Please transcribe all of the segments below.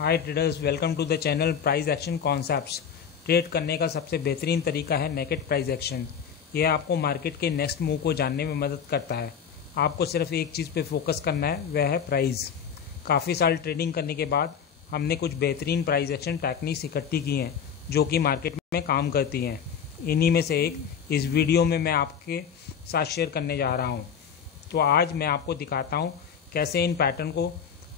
Hi traders, welcome to the channel price action concepts. Trade करने का सबसे बेहतरीन तरीका है नेकेड प्राइस एक्शन। यह आपको मार्केट के नेक्स्ट मूव को जानने में मदद करता है। आपको सिर्फ एक चीज़ पे फोकस करना है, वह है प्राइस। काफ़ी साल ट्रेडिंग करने के बाद हमने कुछ बेहतरीन प्राइस एक्शन टेक्निक्स इकट्ठी की हैं जो कि मार्केट में काम करती हैं। इन्हीं में से एक इस वीडियो में मैं आपके साथ शेयर करने जा रहा हूँ। तो आज मैं आपको दिखाता हूँ कैसे इन पैटर्न को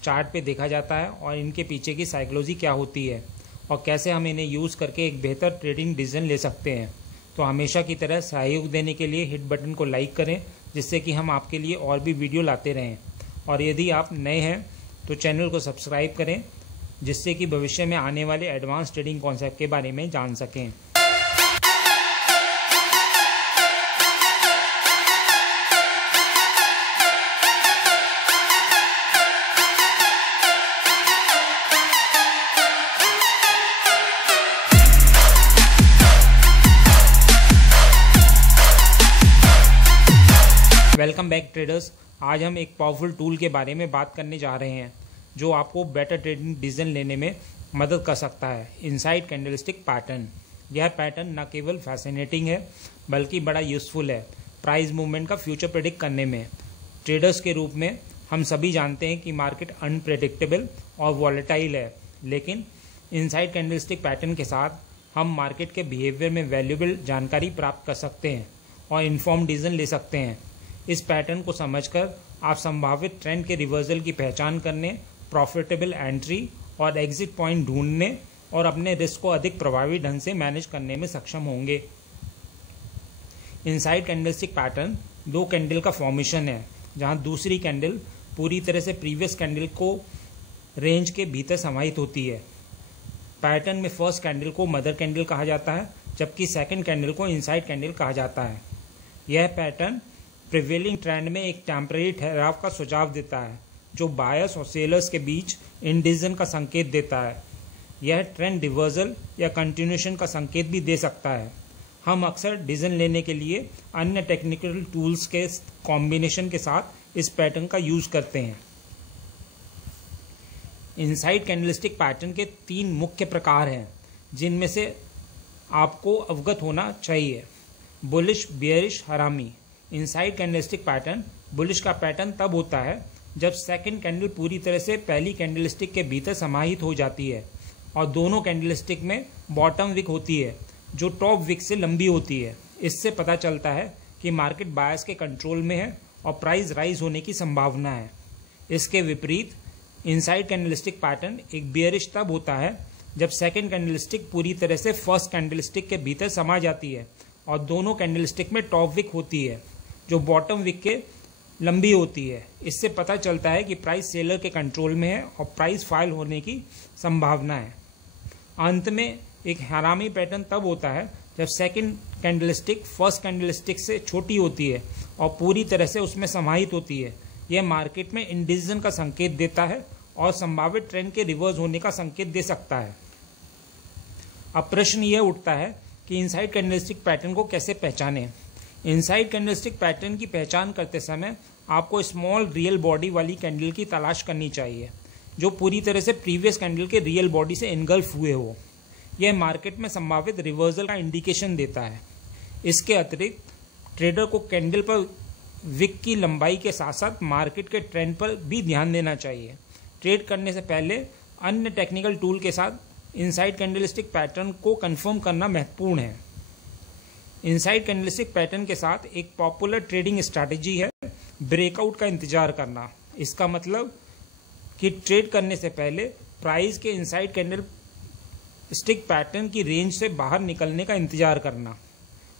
चार्ट पे देखा जाता है और इनके पीछे की साइकोलॉजी क्या होती है और कैसे हम इन्हें यूज़ करके एक बेहतर ट्रेडिंग डिसीजन ले सकते हैं। तो हमेशा की तरह सहयोग देने के लिए हिट बटन को लाइक करें, जिससे कि हम आपके लिए और भी वीडियो लाते रहें। और यदि आप नए हैं तो चैनल को सब्सक्राइब करें, जिससे कि भविष्य में आने वाले एडवांस ट्रेडिंग कॉन्सेप्ट के बारे में जान सकें। Welcome back traders. आज हम एक पावरफुल टूल के बारे में बात करने जा रहे हैं जो आपको बेटर ट्रेडिंग डिसीजन लेने में मदद कर सकता है, इनसाइड कैंडलस्टिक पैटर्न। यह पैटर्न न केवल फैसिनेटिंग है बल्कि बड़ा यूजफुल है प्राइस मूवमेंट का फ्यूचर प्रेडिक्ट करने में। ट्रेडर्स के रूप में हम सभी जानते हैं कि मार्केट अनप्रेडिक्टेबल और वॉलेटाइल है, लेकिन इनसाइड कैंडलस्टिक पैटर्न के साथ हम मार्केट के बिहेवियर में वैल्यूएबल जानकारी प्राप्त कर सकते हैं और इन्फॉर्म डिसीजन ले सकते हैं। इस पैटर्न को समझकर आप संभावित ट्रेंड के रिवर्सल की पहचान करने, प्रॉफिटेबल एंट्री और एग्जिट पॉइंट ढूंढने और अपने रिस्क को अधिक प्रभावी ढंग से मैनेज करने में सक्षम होंगे। इनसाइड कैंडलस्टिक पैटर्न दो कैंडल का फॉर्मेशन है, जहां दूसरी कैंडल पूरी तरह से प्रीवियस कैंडल को रेंज के भीतर समाहित होती है। पैटर्न में फर्स्ट कैंडल को मदर कैंडल कहा जाता है, जबकि सेकंड कैंडल को इनसाइड कैंडल कहा जाता है। यह पैटर्न प्रिवेलिंग ट्रेंड में एक टेम्परेरी ठहराव का सुझाव देता है, जो बायर्स और सेलर्स के बीच इंडिसीजन का संकेत देता है। यह ट्रेंड रिवर्सल या कंटिन्यूएशन का संकेत भी दे सकता है। हम अक्सर डिसीजन लेने के लिए अन्य टेक्निकल टूल्स के कॉम्बिनेशन के साथ इस पैटर्न का यूज करते हैं। इनसाइड कैंडलस्टिक पैटर्न के तीन मुख्य प्रकार हैं, जिनमें से आपको अवगत होना चाहिए: बुलिश, बियरिश, हरामी। इनसाइड कैंडलस्टिक पैटर्न बुलिश का पैटर्न तब होता है जब सेकंड कैंडल पूरी तरह से पहली कैंडलस्टिक के भीतर समाहित हो जाती है और दोनों कैंडलस्टिक में बॉटम विक होती है जो टॉप विक से लंबी होती है। इससे पता चलता है कि मार्केट बायर्स के कंट्रोल में है और प्राइस राइज होने की संभावना है। इसके विपरीत इनसाइड कैंडलस्टिक पैटर्न एक बियरिश तब होता है जब सेकंड कैंडलस्टिक पूरी तरह से फर्स्ट कैंडलस्टिक के भीतर समा जाती है और दोनों कैंडलस्टिक में टॉप विक होती है जो बॉटम विक के लंबी होती है। इससे पता चलता है कि प्राइस सेलर के कंट्रोल में है और प्राइस फाइल होने की संभावना है। अंत में एक हरामी पैटर्न तब होता है जब सेकंड कैंडलस्टिक फर्स्ट कैंडलस्टिक से छोटी होती है और पूरी तरह से उसमें समाहित होती है। यह मार्केट में इंडिसीजन का संकेत देता है और संभावित ट्रेंड के रिवर्स होने का संकेत दे सकता है। अब प्रश्न यह उठता है कि इनसाइड कैंडलस्टिक पैटर्न को कैसे पहचानें। इनसाइड कैंडलस्टिक पैटर्न की पहचान करते समय आपको स्मॉल रियल बॉडी वाली कैंडल की तलाश करनी चाहिए, जो पूरी तरह से प्रीवियस कैंडल के रियल बॉडी से इनगल्फ हुए हो। यह मार्केट में संभावित रिवर्सल का इंडिकेशन देता है। इसके अतिरिक्त ट्रेडर को कैंडल पर विक की लंबाई के साथ साथ मार्केट के ट्रेंड पर भी ध्यान देना चाहिए। ट्रेड करने से पहले अन्य टेक्निकल टूल के साथ इनसाइड कैंडलस्टिक पैटर्न को कंफर्म करना महत्वपूर्ण है। इनसाइड कैंडलस्टिक पैटर्न के साथ एक पॉपुलर ट्रेडिंग स्ट्रैटेजी है ब्रेकआउट का इंतजार करना। इसका मतलब कि ट्रेड करने से पहले प्राइस के इनसाइड कैंडलस्टिक पैटर्न की रेंज से बाहर निकलने का इंतजार करना।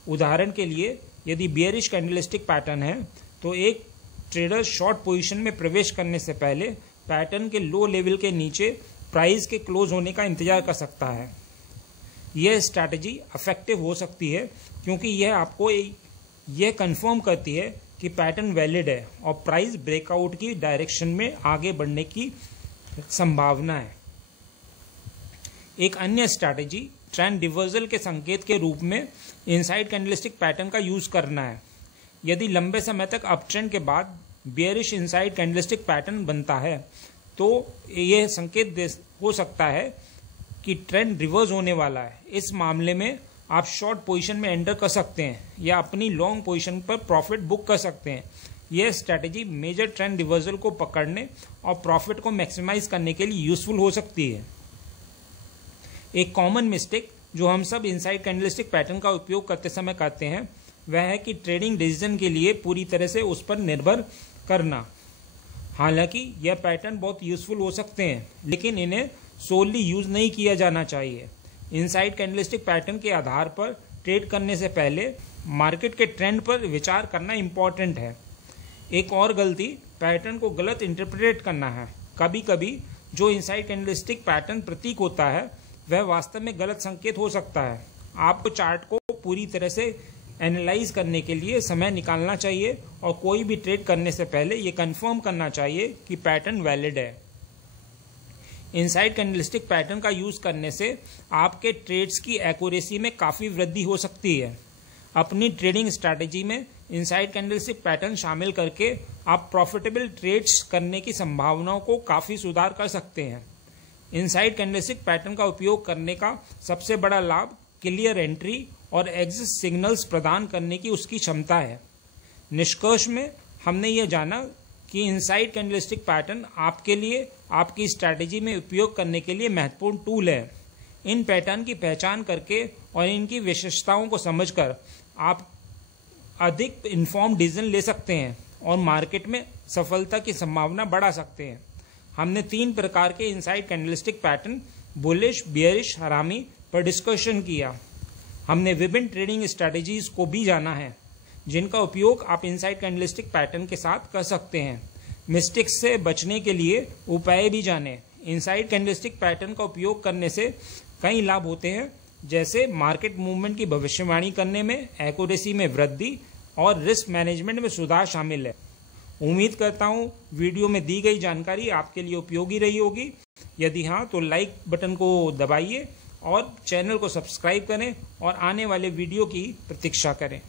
उदाहरण के लिए, यदि बियरिश कैंडलस्टिक पैटर्न है तो एक ट्रेडर शॉर्ट पोजीशन में प्रवेश करने से पहले पैटर्न के लो लेवल के नीचे प्राइस के क्लोज होने का इंतजार कर सकता है। यह स्ट्रैटेजी इफेक्टिव हो सकती है क्योंकि यह आपको यह कंफर्म करती है कि पैटर्न वैलिड है और प्राइस ब्रेकआउट की डायरेक्शन में आगे बढ़ने की संभावना है। एक अन्य स्ट्रैटेजी ट्रेंड रिवर्सल के संकेत के रूप में इनसाइड कैंडलस्टिक पैटर्न का यूज करना है। यदि लंबे समय तक अप ट्रेंड के बाद बियरिश इनसाइड कैंडलस्टिक पैटर्न बनता है तो यह संकेत हो सकता है कि ट्रेंड रिवर्स होने वाला है। इस मामले में आप शॉर्ट पोजीशन में एंटर कर सकते हैं या अपनी लॉन्ग पोजीशन पर प्रॉफिट बुक कर सकते हैं। यह स्ट्रैटेजी मेजर ट्रेंड रिवर्सल को पकड़ने और प्रॉफिट को मैक्सिमाइज करने के लिए यूजफुल हो सकती है। एक कॉमन मिस्टेक जो हम सब इनसाइड कैंडलस्टिक पैटर्न का उपयोग करते समय करते हैं वह है कि ट्रेडिंग डिसीजन के लिए पूरी तरह से उस पर निर्भर करना। हालांकि यह पैटर्न बहुत यूजफुल हो सकते हैं, लेकिन इन्हें सोलली यूज नहीं किया जाना चाहिए। इनसाइड कैंडलस्टिक पैटर्न के आधार पर ट्रेड करने से पहले मार्केट के ट्रेंड पर विचार करना इंपॉर्टेंट है। एक और गलती पैटर्न को गलत इंटरप्रेट करना है। कभी कभी जो इनसाइड कैंडलस्टिक पैटर्न प्रतीक होता है वह वास्तव में गलत संकेत हो सकता है। आपको चार्ट को पूरी तरह से एनालाइज करने के लिए समय निकालना चाहिए और कोई भी ट्रेड करने से पहले यह कंफर्म करना चाहिए कि पैटर्न वैलिड है। इनसाइड कैंडलस्टिक पैटर्न का यूज करने से आपके ट्रेड्स की एक्यूरेसी में काफी वृद्धि हो सकती है। अपनी ट्रेडिंग स्ट्रैटेजी में इनसाइड कैंडलस्टिक पैटर्न शामिल करके आप प्रॉफिटेबल ट्रेड्स करने की संभावनाओं को काफी सुधार कर सकते हैं। इनसाइड कैंडलस्टिक पैटर्न का उपयोग करने का सबसे बड़ा लाभ क्लियर एंट्री और एग्जिट सिग्नल्स प्रदान करने की उसकी क्षमता है। निष्कर्ष में हमने यह जाना कि इनसाइड कैंडलस्टिक पैटर्न आपके लिए आपकी स्ट्रैटेजी में उपयोग करने के लिए महत्वपूर्ण टूल है। इन पैटर्न की पहचान करके और इनकी विशेषताओं को समझकर आप अधिक इन्फॉर्म्ड डिसीजन ले सकते हैं और मार्केट में सफलता की संभावना बढ़ा सकते हैं। हमने 3 प्रकार के inside candlestick pattern bullish, bearish, हरामी पर डिस्कशन किया। हमने विभिन्न ट्रेडिंग स्ट्रैटेजीज को भी जाना है जिनका उपयोग आप इनसाइड कैंडलस्टिक पैटर्न के साथ कर सकते हैं। मिस्टेक्स से बचने के लिए उपाय भी जाने। इनसाइड कैंडलस्टिक पैटर्न का उपयोग करने से कई लाभ होते हैं, जैसे मार्केट मूवमेंट की भविष्यवाणी करने में एक्यूरेसी में वृद्धि और रिस्क मैनेजमेंट में सुधार शामिल है। उम्मीद करता हूं वीडियो में दी गई जानकारी आपके लिए उपयोगी रही होगी। यदि हाँ तो लाइक बटन को दबाइए और चैनल को सब्सक्राइब करें और आने वाले वीडियो की प्रतीक्षा करें।